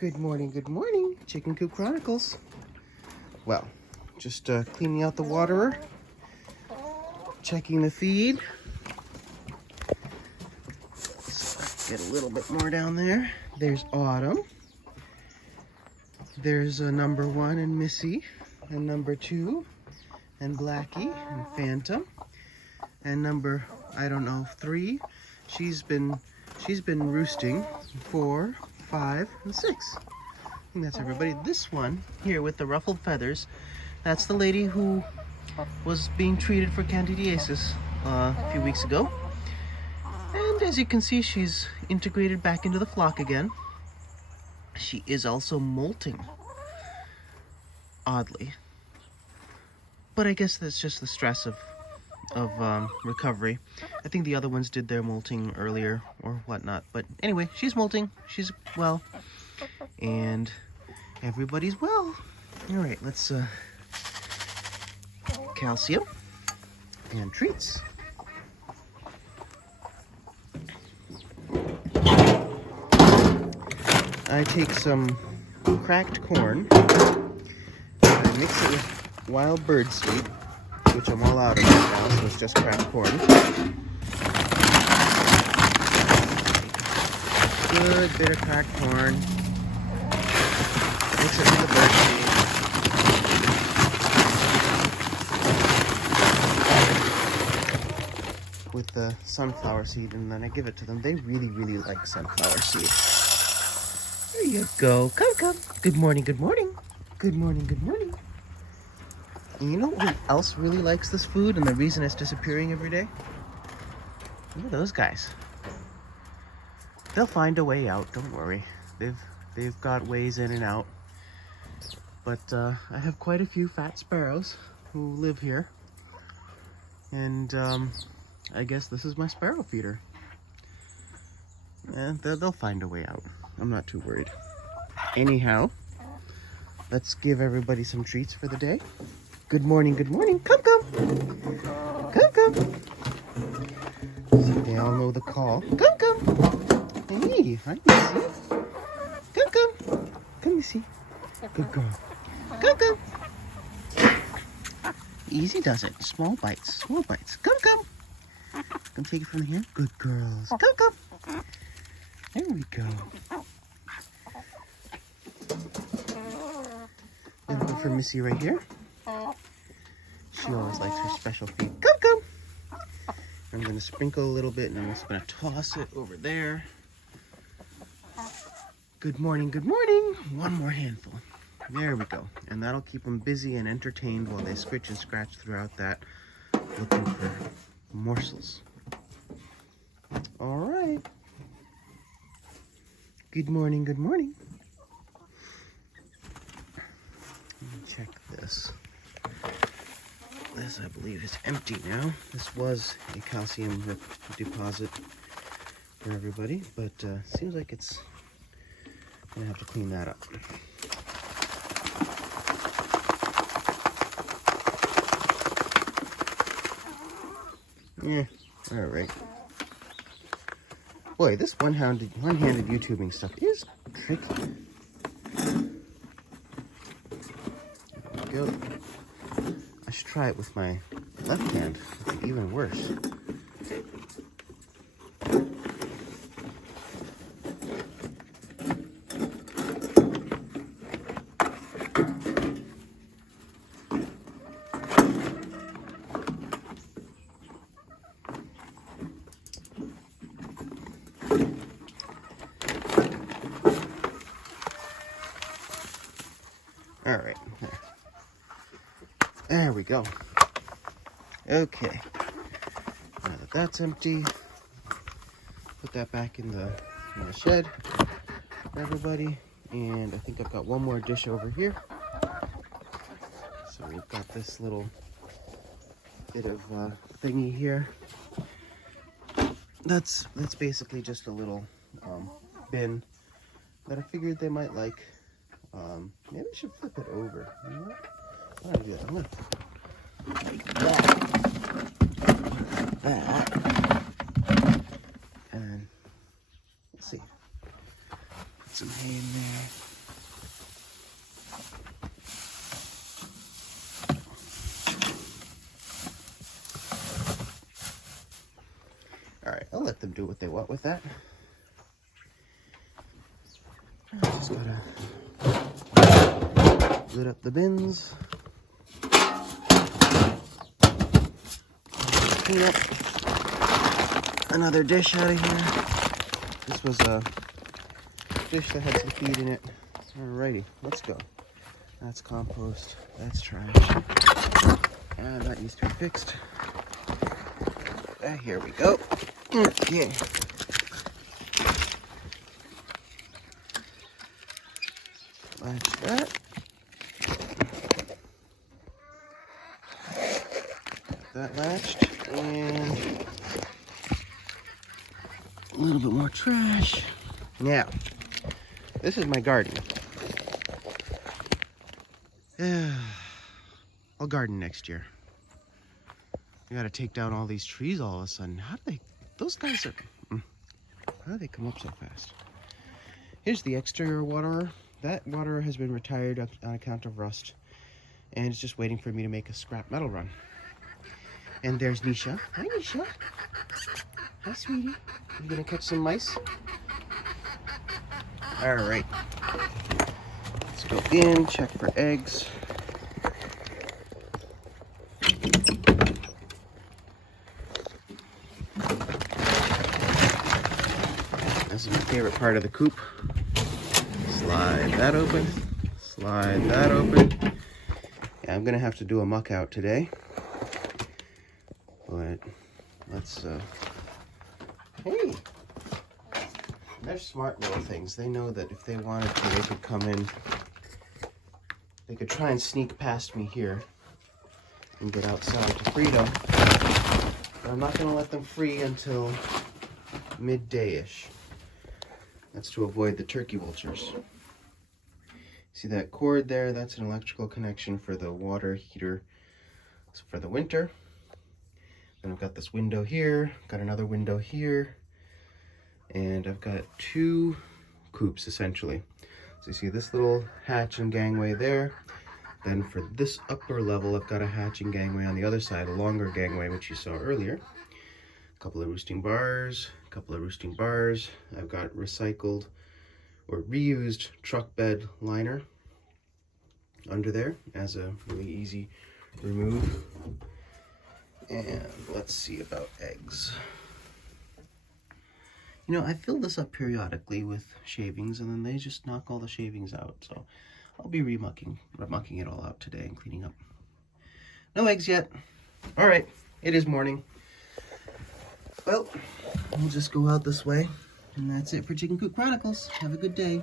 Good morning, Chicken Coop Chronicles. Well, just cleaning out the waterer, checking the feed. Let's get a little bit more down there. There's Autumn. There's number 1 and Missy, and number 2 and Blackie and Phantom, and number, I don't know, 3. She's been roosting 4, 5, and 6. I think that's everybody. This one here with the ruffled feathers, that's the lady who was being treated for candidiasis a few weeks ago. And as you can see, she's integrated back into the flock again. She is also molting, oddly. But I guess that's just the stress of recovery. I think the other ones did their molting earlier or whatnot. But anyway, she's molting. She's well. And everybody's well. All right, let's calcium and treats. I take some cracked corn, I mix it with wild bird seed, which I'm all out of right now, so it's just cracked corn. Good bit of cracked corn. Mix it with the bird seed. With the sunflower seed, and then I give it to them. They really, really like sunflower seed. There you go. Come. Good morning. Good morning. And you know who else really likes this food and the reason it's disappearing every day? Look at those guys. They'll find a way out, don't worry. They've got ways in and out. But I have quite a few fat sparrows who live here. And I guess this is my sparrow feeder. And they'll find a way out. I'm not too worried. Anyhow, let's give everybody some treats for the day. Good morning. Come. So they all know the call. Come. Hey, hi, Missy. Come. Come, Missy. Good girl. Come. Easy does it. Small bites. Come. Come take it from here. Good girls. Come. There we go. A little bit for Missy right here. She always likes her special feed. Come. I'm going to sprinkle a little bit, and I'm just going to toss it over there. Good morning. One more handful. There we go. And that'll keep them busy and entertained while they scritch and scratch throughout that, looking for morsels. All right. Good morning. Let me check this. This, I believe, is empty now. This was a calcium deposit for everybody, but seems like it's gonna have to clean that up. Yeah, all right. Boy, this one-handed YouTubing stuff is tricky. There we go. I should try it with my left hand. It'd be even worse. All right, there we go. Okay, now that that's empty, put that back in the shed for everybody. And I think I've got one more dish over here. So we've got this little bit of thingy here. That's basically just a little bin that I figured they might like. Maybe I should flip it over. You know what? I'm gonna do that. I'm gonna like that. And let's see. Put some hay in there. what they want with that. Just gotta lid up the bins. Clean up another dish out of here. This was a dish that had some feed in it. Alrighty, let's go. That's compost. That's trash. And that needs to be fixed. Here we go. Okay. Latch that. Got that latched. And a little bit more trash. Now, this is my garden. I'll garden next year. I gotta take down all these trees all of a sudden. How do they, those guys are, how do they come up so fast? Here's the exterior waterer. That waterer has been retired on account of rust. And it's just waiting for me to make a scrap metal run. And there's Nisha. Hi, Nisha. Hi, sweetie. You gonna catch some mice? All right. Let's go in, check for eggs. This is my favorite part of the coop. Slide that open. Slide that open. Yeah, I'm gonna have to do a muck out today. But let's hey, they're smart little things. They know that if they wanted to, they could come in. They could try and sneak past me here and get outside to freedom. But I'm not gonna let them free until midday-ish. That's to avoid the turkey vultures. See that cord there? That's an electrical connection for the water heater for the winter. Then I've got this window here, got another window here, and I've got two coops essentially. So you see this little hatch and gangway there. Then for this upper level, I've got a hatch and gangway on the other side, a longer gangway, which you saw earlier. A couple of roosting bars, a couple of roosting bars. I've got recycled or reused truck bed liner under there as a really easy remove. And let's see about eggs. You know, I fill this up periodically with shavings and then they just knock all the shavings out. So I'll be remucking it all out today and cleaning up. No eggs yet. All right, it is morning. Well, we'll just go out this way. And that's it for Chicken Coop Chronicles. Have a good day.